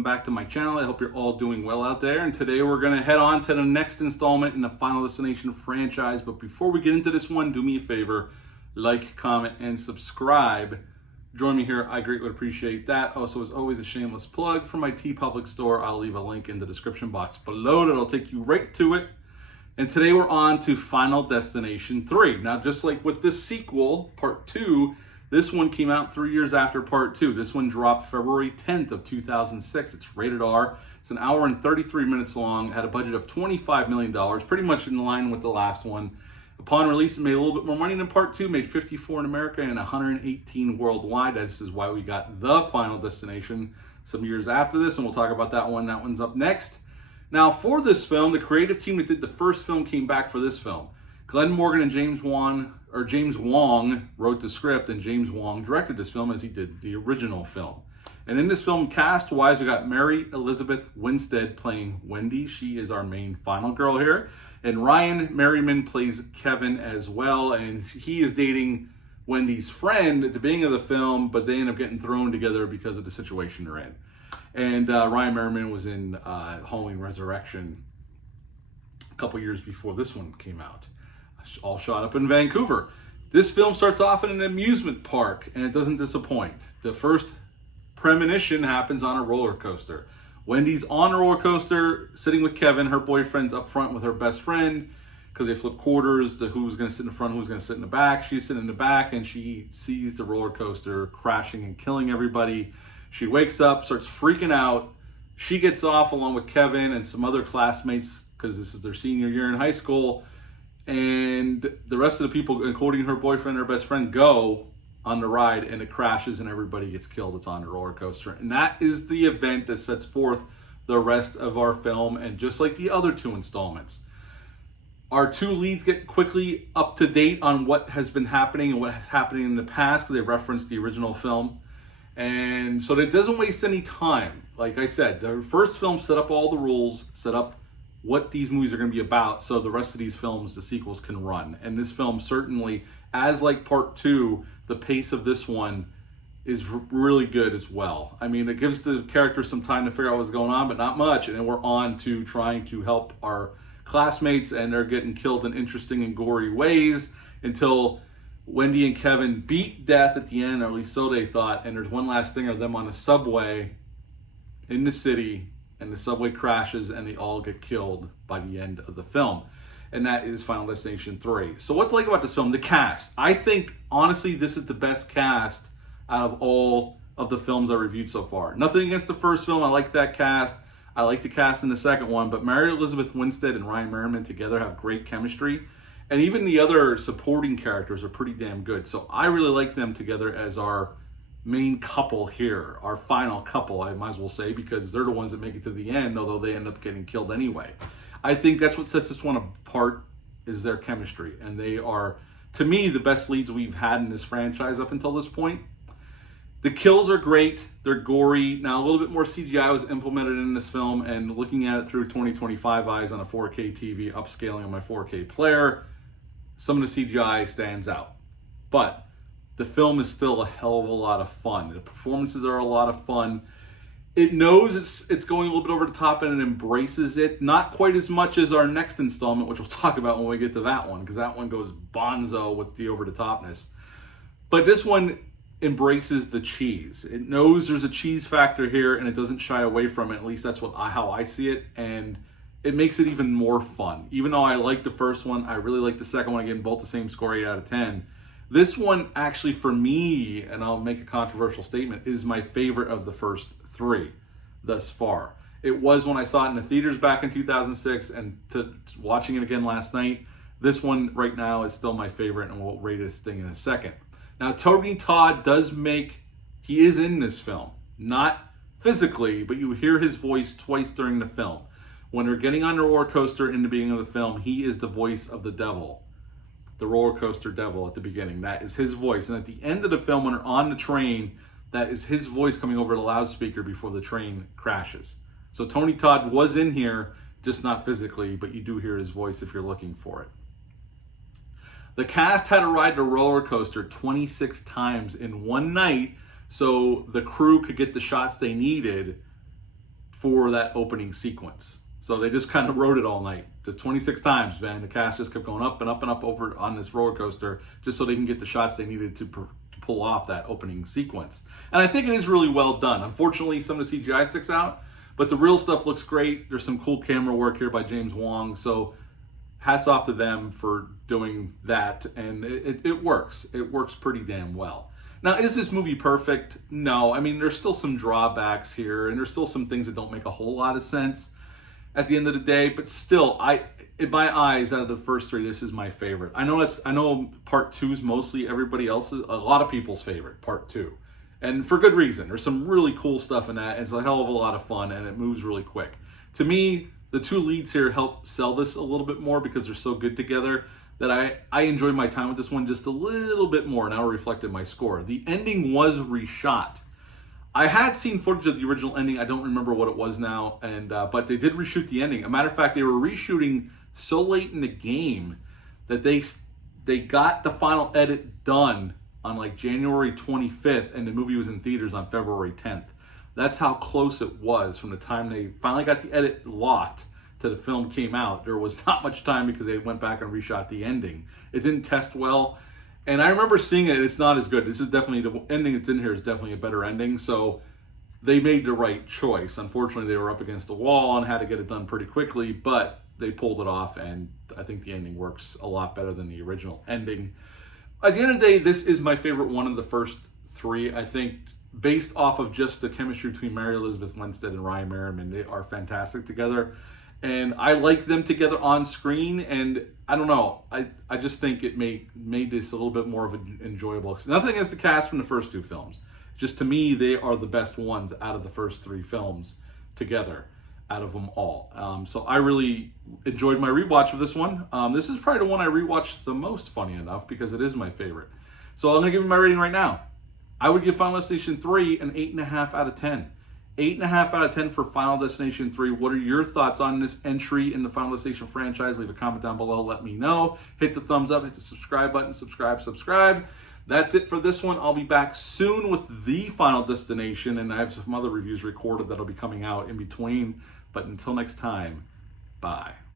welcome back to my channel. I hope you're all doing well out there. And today we're going to head on to the next installment in the Final Destination franchise. But before we get into this one, do me a favor, like, comment, and subscribe. Join me here. I greatly would appreciate that. Also, as always, a shameless plug for my TeePublic store. I'll leave a link in the description box below that'll take you right to it. And today we're on to Final Destination 3. Now, just like with this sequel, Part 2, this one came out 3 years after Part 2. This one dropped February 10th of 2006. It's rated R. It's an hour and 33 minutes long. Had a budget of $25 million, pretty much in line with the last one. Upon release, it made a little bit more money than Part 2. Made 54 in America and 118 worldwide. This is why we got The Final Destination some years after this, and we'll talk about that one. That one's up next. Now, for this film, the creative team that did the first film came back for this film. Glenn Morgan and James Wong wrote the script, and James Wong directed this film as he did the original film. And in this film, cast-wise, we got Mary Elizabeth Winstead playing Wendy. She is our main final girl here. And Ryan Merriman plays Kevin as well, and he is dating Wendy's friend at the beginning of the film, but they end up getting thrown together because of the situation they're in. And Ryan Merriman was in Halloween Resurrection a couple years before this one came out. All shot up in Vancouver. This film starts off in an amusement park, and it doesn't disappoint. The first premonition happens on a roller coaster. Wendy's on a roller coaster, sitting with Kevin. Her boyfriend's up front with her best friend because they flip quarters to who's going to sit in the front, who's going to sit in the back. She's sitting in the back, and she sees the roller coaster crashing and killing everybody. She wakes up, starts freaking out. She gets off along with Kevin and some other classmates because this is their senior year in high school. And the rest of the people, including her boyfriend and her best friend, go on the ride, and it crashes and everybody gets killed. It's on a roller coaster. And that is the event that sets forth the rest of our film. And just like the other two installments, our two leads get quickly up to date on what has been happening and what is happening in the past because they reference the original film. And so it doesn't waste any time. Like I said, the first film set up all the rules, set up what these movies are going to be about, so the rest of these films, the sequels, can run. And this film certainly, as like Part 2, the pace of this one is really good as well. I mean, it gives the characters some time to figure out what's going on, but not much. And then we're on to trying to help our classmates, and they're getting killed in interesting and gory ways until Wendy and Kevin beat death at the end, or at least so they thought. And there's one last thing of them on a subway in the city, and the subway crashes and they all get killed by the end of the film. And that is Final Destination 3. So what to like about this film? The cast. I think, honestly, this is the best cast out of all of the films I reviewed so far. Nothing against the first film. I like that cast. I like the cast in the second one. But Mary Elizabeth Winstead and Ryan Merriman together have great chemistry. And even the other supporting characters are pretty damn good. So I really like them together as our main couple here, our final couple, I might as well say, because they're the ones that make it to the end, although they end up getting killed anyway. I think that's what sets this one apart, is their chemistry. And they are, to me, the best leads we've had in this franchise up until this point. The kills are great. They're gory. Now, a little bit more CGI was implemented in this film, and looking at it through 2025 eyes on a 4K TV, upscaling on my 4K player, some of the CGI stands out. But the film is still a hell of a lot of fun. The performances are a lot of fun. It knows it's going a little bit over the top, and it embraces it. Not quite as much as our next installment, which we'll talk about when we get to that one, because that one goes bonzo with the over-the-topness. But this one embraces the cheese. It knows there's a cheese factor here, and it doesn't shy away from it. At least that's how I see it. And it makes it even more fun. Even though I like the first one, I really like the second one. Again, both the same score, 8 out of 10. This one, actually, for me, and I'll make a controversial statement, is my favorite of the first three thus far. It was when I saw it in the theaters back in 2006, and watching it again last night, this one right now is still my favorite, and we'll rate this thing in a second. Now, Tony Todd he is in this film. Not physically, but you hear his voice twice during the film. When they're getting on the roller coaster in the beginning of the film, he is the voice of the devil. The roller coaster devil at the beginning. That is his voice. And at the end of the film, when they're on the train, that is his voice coming over the loudspeaker before the train crashes. So Tony Todd was in here, just not physically, but you do hear his voice if you're looking for it. The cast had to ride the roller coaster 26 times in one night so the crew could get the shots they needed for that opening sequence. So they just kind of rode it all night, just 26 times, man. The cast just kept going up and up and up over on this roller coaster just so they can get the shots they needed to pull off that opening sequence. And I think it is really well done. Unfortunately, some of the CGI sticks out, but the real stuff looks great. There's some cool camera work here by James Wong. So hats off to them for doing that. And it works. It works pretty damn well. Now, is this movie perfect? No. I mean, there's still some drawbacks here, and there's still some things that don't make a whole lot of sense at the end of the day. But still, in my eyes, out of the first three, this is my favorite. I know part two is mostly everybody else's, a lot of people's favorite, part two. And for good reason. There's some really cool stuff in that. It's a hell of a lot of fun, and it moves really quick. To me, the two leads here help sell this a little bit more because they're so good together, that I enjoyed my time with this one just a little bit more, and now reflected my score. The ending was reshot. I had seen footage of the original ending. I don't remember what it was now, but they did reshoot the ending. A matter of fact, they were reshooting so late in the game that they got the final edit done on like January 25th, and the movie was in theaters on February 10th. That's how close it was from the time they finally got the edit locked to the film came out. There was not much time because they went back and reshot the ending. It didn't test well, and I remember seeing it. It's not as good. This is definitely, the ending that's in here is definitely a better ending, so they made the right choice. Unfortunately, they were up against a wall and had to get it done pretty quickly, but they pulled it off, and I think the ending works a lot better than the original ending. At the end of the day, this is my favorite one of the first three. I think based off of just the chemistry between Mary Elizabeth Winstead and Ryan Merriman, they are fantastic together. And I like them together on screen, and I don't know, I just think it made this a little bit more of an enjoyable. Nothing against the cast from the first two films. Just to me, they are the best ones out of the first three films together, out of them all. So I really enjoyed my rewatch of this one. This is probably the one I rewatched the most, funny enough, because it is my favorite. So I'm going to give you my rating right now. I would give Final Destination 3 an 8.5 out of 10. 8.5 out of 10 for Final Destination 3. What are your thoughts on this entry in the Final Destination franchise? Leave a comment down below. Let me know. Hit the thumbs up. Hit the subscribe button. Subscribe. That's it for this one. I'll be back soon with the Final Destination, and I have some other reviews recorded that'll be coming out in between. But until next time, bye.